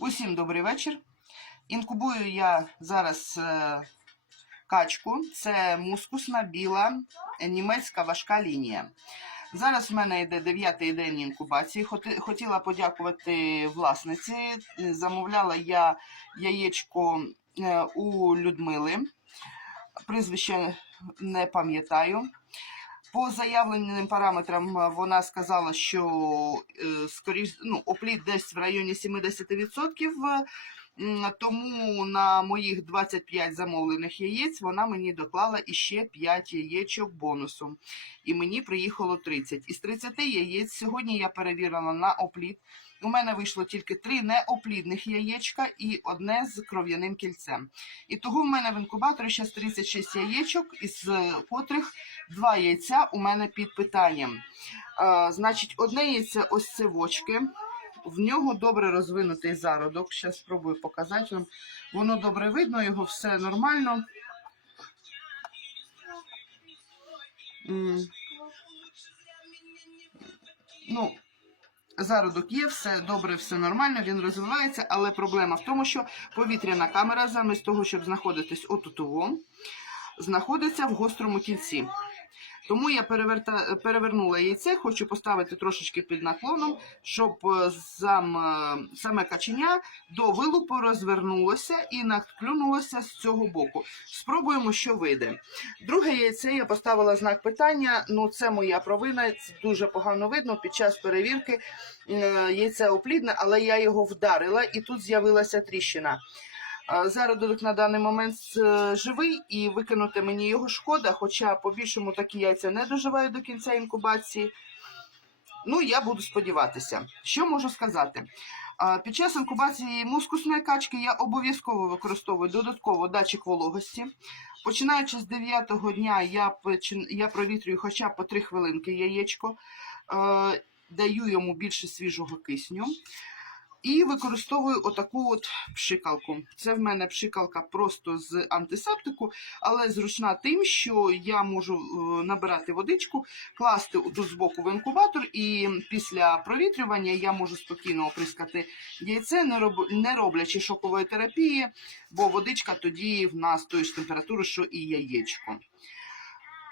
Усім добрий вечір. Інкубую я зараз е, качку. Це мускусна біла німецька важка лінія. Зараз в мене йде дев'ятий день інкубації. Хотіла подякувати власниці. Замовляла я яєчко е, у Людмили. Прізвище не пам'ятаю. По заявленим параметрам е, вона сказала, що е, скоріш ну, опліт десь в районі 70%. Тому на моїх 25 замовлених яєць вона мені доклала іще 5 яєчок бонусом. І мені приїхало 30. Із 30 яєць сьогодні я перевірила на опліт. У мене вийшло тільки 3 неоплідних яєчка і одне з кров'яним кільцем. І того в мене в інкубаторі зараз 36 яєчок, із котрих два яйця у мене під питанням. Е, значить, одне яйце ось це вочки. В нього добре розвинутий зародок. Зараз спробую показати вам. Воно добре видно, його все нормально. Ну, зародок є, все добре, все нормально, він розвивається, але проблема в тому, що повітряна камера, замість того, щоб знаходитись отутово, знаходиться в гострому кільці. Тому я переверта... перевернула яйце, хочу поставити трошечки під наклоном, щоб е, сам, е, саме каченя до вилупу розвернулося і наклюнулося з цього боку. Спробуємо, що вийде. Друге яйце я поставила знак питання. Ну, це моя провина, це дуже погано видно. Під час перевірки е, яйце оплідне, але я його вдарила, і тут з'явилася тріщина. Зародок на даний момент е, живий і викинути мені його шкода, хоча по-більшому такі яйця не доживають до кінця інкубації. Ну, я буду сподіватися. Що можу сказати? Під час інкубації мускусної качки я обов'язково використовую додатково датчик вологості. Починаючи з 9-го дня, я, я провітрюю хоча б по 3 хвилинки яєчко, е, даю йому більше свіжого кисню. І використовую отаку от пшикалку. Це в мене пшикалка просто з антисептику, але зручна тим, що я можу е, набирати водичку, класти тут збоку в інкубатор, і після провітрювання я можу спокійно оприскати яйце, не роблячи шокової терапії, бо водичка тоді в нас тої ж температури, що і яєчко.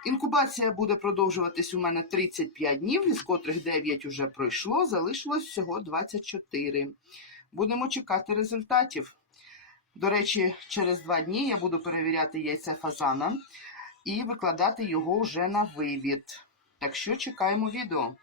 Інкубація буде продовжуватись у мене 35 днів, із котрих 9 вже пройшло, залишилось всього 24. Будемо чекати результатів. До речі, через 2 дні я буду перевіряти яйця фазана і викладати його вже на вивід. Так що чекаємо відео.